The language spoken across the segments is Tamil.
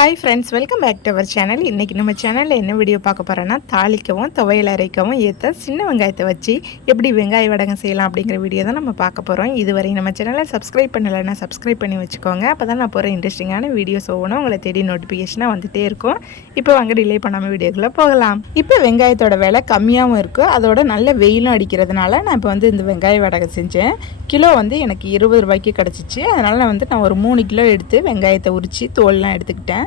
Hi friends welcome back to our channel இன்றைக்கி நம்ம சேனலில் என்ன வீடியோ பார்க்க போகிறோன்னா தாளிக்கவும் துவையல் அரைக்கவும் ஏற்ற சின்ன வெங்காயத்தை வச்சு எப்படி வெங்காய வடகம் செய்யலாம் அப்படிங்கிற வீடியோ தான் நம்ம பார்க்க போகிறோம் இதுவரை நம்ம சேனலை சப்ஸ்கிரைப் பண்ணலைன்னா சப்ஸ்கிரைப் பண்ணி வச்சுக்கோங்க. அப்போ தான் நான் போகிற இன்ட்ரெஸ்டிங்கான வீடியோஸ் ஒவ்வொன்றும் உங்களை தேடி நோட்டிஃபிகேஷனாக வந்துகிட்டே இருக்கும். இப்போ வாங்க டிலே பண்ணாமல் வீடியோக்குள்ளே போகலாம். இப்போ வெங்காயத்தோட விலை கம்மியாகவும் இருக்கும் அதோட நல்ல வெயிலும் அடிக்கிறதுனால நான் இப்போ வந்து இந்த வெங்காய வடகம் செஞ்சேன். கிலோ வந்து எனக்கு இருபது ரூபாய்க்கு கிடச்சிச்சு. அதனால் நான் வந்து நான் ஒரு மூணு கிலோ எடுத்து வெங்காயத்தை உரித்து தோல்லாம் எடுத்துக்கிட்டேன்.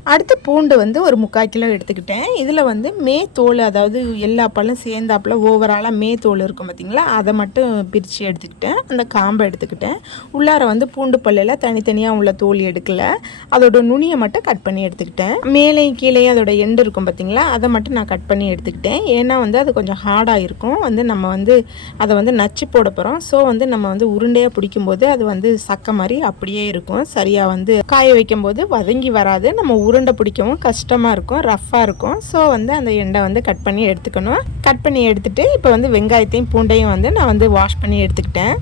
அடுத்து பூண்டு வந்து ஒரு முக்கால் கிலோ எடுத்துக்கிட்டேன். இதில் வந்து மே தோல் அதாவது எல்லா பழம் சேர்ந்தாப்பில் ஓவராலாக மே தோல் இருக்கும் பார்த்தீங்களா அதை மட்டும் பிரித்து எடுத்துக்கிட்டேன். அந்த காம்பை எடுத்துக்கிட்டேன். உள்ளார வந்து பூண்டு பல்லில் தனித்தனியாக உள்ள தோல் எடுக்கல. அதோட நுனியை மட்டும் கட் பண்ணி எடுத்துக்கிட்டேன். மேலேயும் கீழே அதோட எண்டு இருக்கும் பார்த்தீங்களா அதை மட்டும் நான் கட் பண்ணி எடுத்துக்கிட்டேன். ஏன்னா வந்து அது கொஞ்சம் ஹார்டாக இருக்கும். வந்து நம்ம வந்து அதை வந்து நச்சு போட போகிறோம் ஸோ வந்து நம்ம வந்து உருண்டையாக பிடிக்கும்போது அது வந்து சக்க மாதிரி அப்படியே இருக்கும். சரியாக வந்து காய வைக்கும்போது வதங்கி வராது. நம்ம உருண்டை பிடிக்கவும் கஷ்டமாக இருக்கும் ரஃப்பாக இருக்கும். ஸோ வந்து அந்த எண்டை வந்து கட் பண்ணி எடுத்துக்கணும். கட் பண்ணி எடுத்துட்டு இப்போ வந்து வெங்காயத்தையும் பூண்டையும் வந்து நான் வந்து வாஷ் பண்ணி எடுத்துக்கிட்டேன்.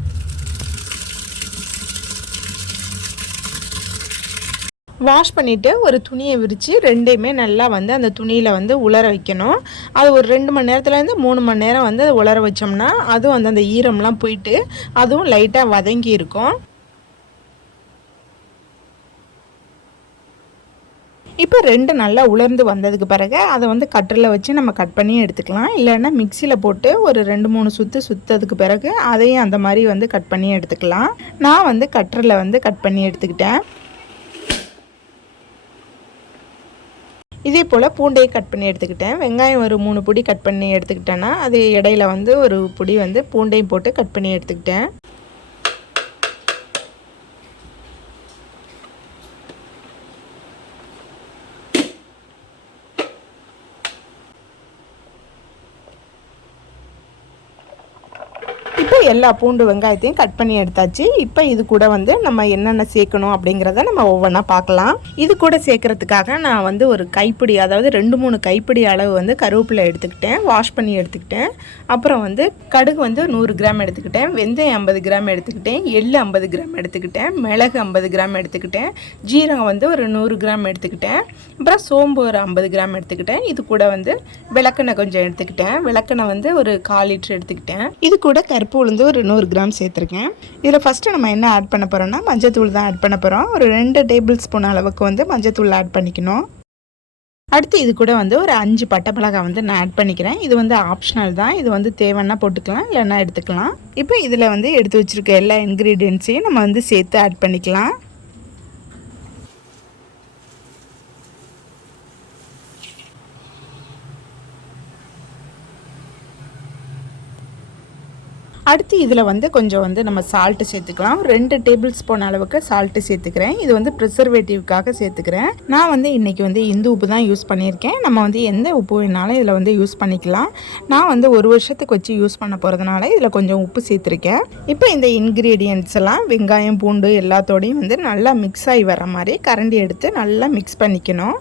வாஷ் பண்ணிவிட்டு ஒரு துணியை விரித்து ரெண்டையுமே நல்லா வந்து அந்த துணியில் வந்து உலர வைக்கணும். அது ஒரு ரெண்டு மணி நேரத்துலேருந்து மூணு மணி நேரம் வந்து அதை உலர வச்சோம்னா அதுவும் வந்து அந்த ஈரம்லாம் போயிட்டு அதுவும் லைட்டாக வதங்கி இருக்கும். இப்போ ரெண்டு நல்லா உலர்ந்து வந்ததுக்கு பிறகு அதை வந்து கட்டரில் வச்சு நம்ம கட் பண்ணி எடுத்துக்கலாம். இல்லைன்னா மிக்சியில் போட்டு ஒரு ரெண்டு மூணு சுற்று சுற்றதுக்கு பிறகு அதையும் அந்த மாதிரி வந்து கட் பண்ணி எடுத்துக்கலாம். நான் வந்து கட்டரில் வந்து கட் பண்ணி எடுத்துக்கிட்டேன். இதே போல் பூண்டையை கட் பண்ணி எடுத்துக்கிட்டேன். வெங்காயம் ஒரு மூணு பொடி கட் பண்ணி எடுத்துக்கிட்டேன்னா அது இடையில வந்து ஒரு பொடி வந்து பூண்டையும் போட்டு கட் பண்ணி எடுத்துக்கிட்டேன். எல்லா பூண்டு வெங்காயத்தையும் கட் பண்ணி எடுத்தாச்சு. இப்போ இது கூட வந்து நம்ம என்னென்ன சேர்க்கணும் அப்படிங்கிறத நம்ம ஒவ்வொன்றா பார்க்கலாம். இது கூட சேர்க்கறதுக்காக நான் வந்து ஒரு கைப்பிடி அதாவது ரெண்டு மூணு கைப்பிடி அளவு வந்து கருவேப்பிலை எடுத்துக்கிட்டேன். வாஷ் பண்ணி எடுத்துக்கிட்டேன். அப்புறம் வந்து கடுகு வந்து நூறு கிராம் எடுத்துக்கிட்டேன். வெந்தயம் ஐம்பது கிராம் எடுத்துக்கிட்டேன். எள்ளு ஐம்பது கிராம் எடுத்துக்கிட்டேன். மிளகு ஐம்பது கிராம் எடுத்துக்கிட்டேன். ஜீரகம் வந்து ஒரு நூறு கிராம் எடுத்துக்கிட்டேன். அப்புறம் சோம்பு ஒரு ஐம்பது கிராம் எடுத்துக்கிட்டேன். இது கூட வந்து விளக்கெண்ணெய் கொஞ்சம் எடுத்துக்கிட்டேன். விளக்கெண்ணெய் வந்து ஒரு கால் லிட்டர் எடுத்துக்கிட்டேன். இது கூட கருப்பு உளுந்து ஒரு நூறு கிராம் சேர்த்துருக்கேன். இதில் ஃபஸ்ட்டு நம்ம என்ன ஆட் பண்ண போகிறோம்னா மஞ்சத்தூள் தான் ஆட் பண்ண போகிறோம் ஒரு ரெண்டு டேபிள் ஸ்பூன் அளவுக்கு வந்து மஞ்சத்தூள் ஆட் பண்ணிக்கணும். அடுத்து இது கூட வந்து ஒரு அஞ்சு பட்டை மிளகாய் வந்து நான் ஆட் பண்ணிக்கிறேன். இது வந்து ஆப்ஷனல் தான். இது வந்து தேவைன்னா போட்டுக்கலாம் இல்லைன்னா எடுத்துக்கலாம். இப்போ இதில் வந்து எடுத்து வச்சுருக்க எல்லா இன்க்ரீடியன்ஸையும் நம்ம வந்து சேர்த்து ஆட் பண்ணிக்கலாம். அடுத்து இதில் வந்து கொஞ்சம் வந்து நம்ம சால்ட்டு சேர்த்துக்கலாம். ரெண்டு டேபிள் ஸ்பூன் அளவுக்கு சால்ட்டு சேர்த்துக்கிறேன். இது வந்து ப்ரிசர்வேட்டிவ்க்காக சேர்த்துக்கிறேன். நான் வந்து இன்றைக்கி வந்து இந்து உப்பு தான் யூஸ் பண்ணியிருக்கேன். நம்ம வந்து எந்த உப்பு வேணாலும் இதில் வந்து யூஸ் பண்ணிக்கலாம். நான் வந்து ஒரு வருஷத்துக்கு வச்சு யூஸ் பண்ண போகிறதுனால இதில் கொஞ்சம் உப்பு சேர்த்துருக்கேன். இப்போ இந்த இன்க்ரீடியன்ட்ஸ் எல்லாம் வெங்காயம் பூண்டு எல்லாத்தோடையும் வந்து நல்லா மிக்ஸ் ஆகி வர மாதிரி கரண்டி எடுத்து நல்லா மிக்ஸ் பண்ணிக்கணும்.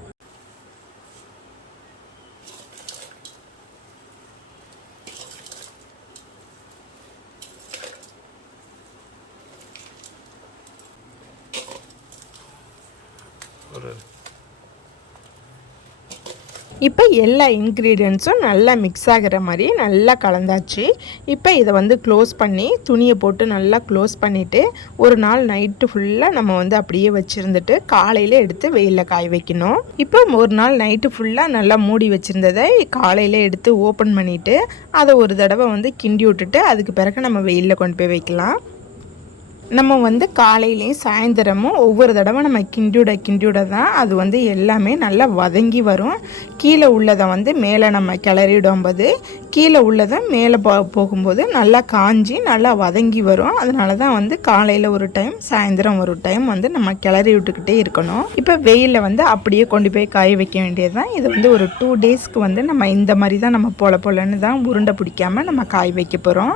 ஒரு இப்போ எல்லா இன்க்ரீடியன்ஸும் நல்லா மிக்ஸ் ஆகிற மாதிரி நல்லா கலந்தாச்சு. இப்போ இதை வந்து க்ளோஸ் பண்ணி துணியை போட்டு நல்லா க்ளோஸ் பண்ணிவிட்டு ஒரு நாள் நைட்டு ஃபுல்லாக நம்ம வந்து அப்படியே வச்சுருந்துட்டு காலையில் எடுத்து வெயிலில் காய வைக்கணும். இப்போ ஒரு நாள் நைட்டு ஃபுல்லாக நல்லா மூடி வச்சுருந்ததை காலையில் எடுத்து ஓப்பன் பண்ணிவிட்டு அதை ஒரு தடவை வந்து கிண்டி விட்டுட்டு அதுக்கு பிறகு நம்ம வெயிலில் கொண்டு போய் வைக்கலாம். நம்ம வந்து காலையிலையும் சாயந்தரமும் ஒவ்வொரு தடவை நம்ம கிண்டிவிட கிண்டிவிட தான் அது வந்து எல்லாமே நல்லா வதங்கி வரும். கீழே உள்ளதை வந்து மேலே நம்ம கிளறிடும்போது கீழே உள்ளதை மேலே போ போகும்போது நல்லா காஞ்சி நல்லா வதங்கி வரும். அதனால தான் வந்து காலையில் ஒரு டைம் சாயந்தரம் ஒரு டைம் வந்து நம்ம கிளறி விட்டுக்கிட்டே இருக்கணும். இப்போ வெயிலில் வந்து அப்படியே கொண்டு போய் காய வைக்க வேண்டியது தான் இது வந்து ஒரு டூ டேஸ்க்கு வந்து நம்ம இந்த மாதிரி தான் நம்ம போல போலன்னு தான் உருண்டை பிடிக்காமல் நம்ம காய வைக்க போகிறோம்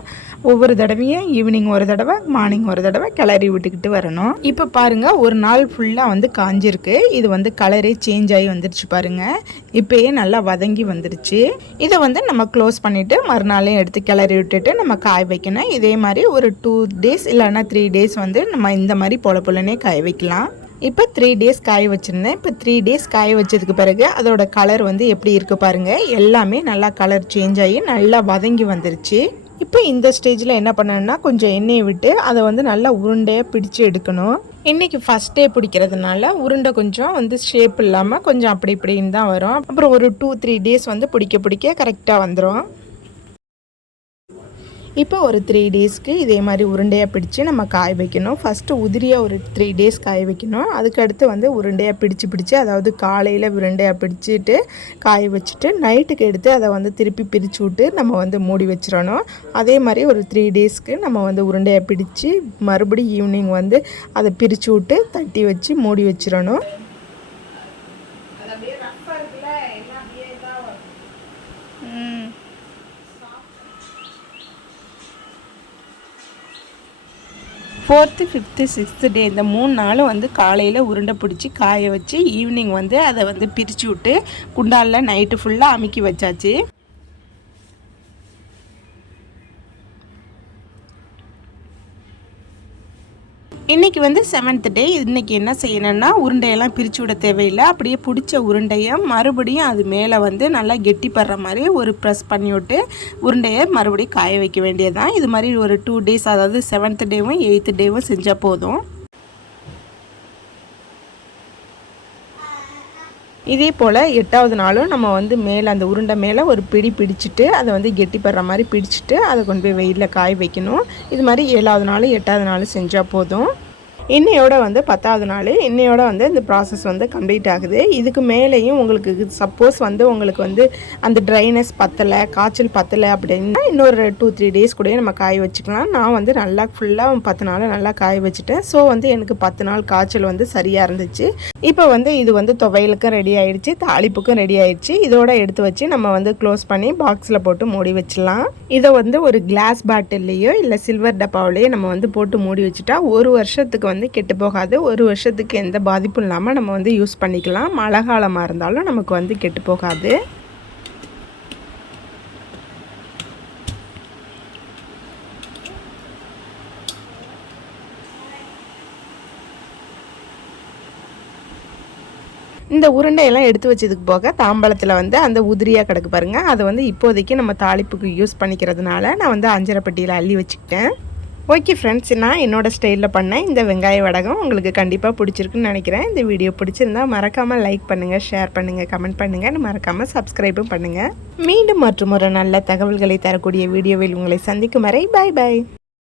ஒவ்வொரு தடவையும் ஈவினிங் ஒரு தடவை மார்னிங் ஒரு தடவை கிளறி விட்டுக்கிட்டு வரணும். இப்போ பாருங்கள் ஒரு நாள் ஃபுல்லாக வந்து காஞ்சிருக்கு. இது வந்து கலரே சேஞ்ச் ஆகி வந்துருச்சு பாருங்கள் இப்போயே நல்லா வதங்கி வந்துருச்சு. இதை வந்து நம்ம க்ளோஸ் பண்ணிவிட்டு மறுநாளையும் எடுத்து கிளறி விட்டுட்டு நம்ம காய வைக்கணும். இதே மாதிரி ஒரு டூ டேஸ் இல்லைன்னா த்ரீ டேஸ் வந்து நம்ம இந்த மாதிரி பொல பொலனே காய வைக்கலாம். இப்போ த்ரீ டேஸ் காய வச்சுருந்தேன். இப்போ த்ரீ டேஸ் காய வச்சதுக்கு பிறகு அதோட கலர் வந்து எப்படி இருக்குது பாருங்கள் எல்லாமே நல்லா கலர் சேஞ்ச் ஆகி நல்லா வதங்கி வந்துருச்சு. இப்போ இந்த ஸ்டேஜில் என்ன பண்ணணும்னா கொஞ்சம் எண்ணெயை விட்டு அதை வந்து நல்லா உருண்டையாக பிடிச்சு எடுக்கணும். இன்றைக்கி ஃபஸ்ட் டே பிடிக்கிறதுனால உருண்டை கொஞ்சம் வந்து ஷேப் இல்லாமல் கொஞ்சம் அப்படி இப்படின்னு தான் வரும். அப்புறம் ஒரு டூ த்ரீ டேஸ் வந்து பிடிக்க பிடிக்க கரெக்டாக வந்துடும் இப்போ ஒரு த்ரீ டேஸ்க்கு இதே மாதிரி உருண்டையாக பிடிச்சி நம்ம காய வைக்கணும். ஃபஸ்ட்டு உதிரியாக ஒரு த்ரீ டேஸ் காய வைக்கணும். அதுக்கடுத்து வந்து உருண்டையாக பிடிச்சி பிடிச்சி அதாவது காலையில் உருண்டையாக பிடிச்சிட்டு காய வச்சுட்டு நைட்டுக்கு எடுத்து அதை வந்து திருப்பி பிரித்து விட்டு நம்ம வந்து மூடி வச்சிடணும். அதே மாதிரி ஒரு த்ரீ டேஸ்க்கு நம்ம வந்து உருண்டையாக பிடிச்சி மறுபடியும் ஈவினிங் வந்து அதை பிரித்து விட்டு தட்டி வச்சு மூடி வச்சிடணும். ஃபோர்த்து ஃபிஃப்த்து சிக்ஸ்த்து டே இந்த மூணு நாளும் வந்து காலையில் உருண்டை பிடிச்சி காய வச்சு ஈவினிங் வந்து அதை வந்து பிரித்து விட்டு குண்டாலில் நைட்டு ஃபுல்லாக அமுக்கி வச்சாச்சு. இன்றைக்கி வந்து செவன்த் டே இன்றைக்கி என்ன செய்யணும்னா உருண்டையெல்லாம் பிரித்து விட தேவையில்லை. அப்படியே பிடிச்ச உருண்டையை மறுபடியும் அது மேலே வந்து நல்லா கெட்டிப்படுற மாதிரி ஒரு ப்ரெஸ் பண்ணி விட்டு உருண்டையை மறுபடியும் காய வைக்க வேண்டியதுதான். இது மாதிரி ஒரு டூ டேஸ் அதாவது செவன்த் டேவும் எயித்து டேவும் செஞ்சால் போதும். இதே போல் எட்டாவது நாளும் நம்ம வந்து மேலே அந்த உருண்டை மேலே ஒரு பிடி பிடிச்சிட்டு அதை வந்து கெட்டிப்படுற மாதிரி பிடிச்சிட்டு அதை கொண்டு போய் வெயிலில் காய வைக்கணும். இது மாதிரி ஏழாவது நாள் எட்டாவது நாள் செஞ்சால் போதும். இன்னையோட வந்து பத்தாவது நாள். இன்னையோட வந்து இந்த ப்ராசஸ் வந்து கம்ப்ளீட் ஆகுது. இதுக்கு மேலேயும் உங்களுக்கு சப்போஸ் வந்து உங்களுக்கு வந்து அந்த ட்ரைனஸ் பத்தலை காய்ச்சல் பத்தலை அப்படின்னா இன்னொரு டூ த்ரீ டேஸ் கூட நம்ம காய வச்சுக்கலாம். நான் வந்து நல்லா ஃபுல்லாக பத்து நாள் நல்லா காய வச்சுட்டேன். ஸோ வந்து எனக்கு பத்து நாள் காய்ச்சல் வந்து சரியாக இருந்துச்சு. இப்போ வந்து இது வந்து துவையலுக்கும் ரெடி ஆயிடுச்சு தாளிப்புக்கும் ரெடி ஆயிடுச்சு. இதோட எடுத்து வச்சு நம்ம வந்து க்ளோஸ் பண்ணி பாக்ஸில் போட்டு மூடி வச்சிடலாம். இதை வந்து ஒரு கிளாஸ் பாட்டில்லையோ இல்லை சில்வர் டப்பாவிலையோ நம்ம வந்து போட்டு மூடி வச்சுட்டா ஒரு வருஷத்துக்கு வந்து கெட்டு போகாது. ஒரு வருஷத்துக்கு எந்த பாதிப்பும் இல்லாமல் நம்ம வந்து யூஸ் பண்ணிக்கலாம். மழை காலமாக இருந்தாலும் நமக்கு வந்து கெட்டு போகாது. இந்த உருண்டையெல்லாம் எடுத்து வச்சதுக்கு போக தாம்பழத்தில் வந்து அந்த உதிரியாக கிடக்கு பாருங்கள் அதை வந்து இப்போதைக்கு நம்ம தாளிப்புக்கு யூஸ் பண்ணிக்கிறதுனால நான் வந்து அஞ்சரை பட்டியில் அள்ளி வச்சுக்கிட்டேன். ஓகே ஃப்ரெண்ட்ஸ் நான் என்னோடய ஸ்டைலில் பண்ணேன் இந்த வெங்காய வடகம் உங்களுக்கு கண்டிப்பாக பிடிச்சிருக்குன்னு நினைக்கிறேன். இந்த வீடியோ பிடிச்சிருந்தா மறக்காமல் லைக் பண்ணுங்கள் ஷேர் பண்ணுங்கள் கமெண்ட் பண்ணுங்கள் மறக்காமல் சப்ஸ்கிரைபும் பண்ணுங்கள் மீண்டும் மற்றும் ஒரு நல்ல தகவல்களை தரக்கூடிய வீடியோவில் உங்களை சந்திக்கும் வரை பாய் பாய்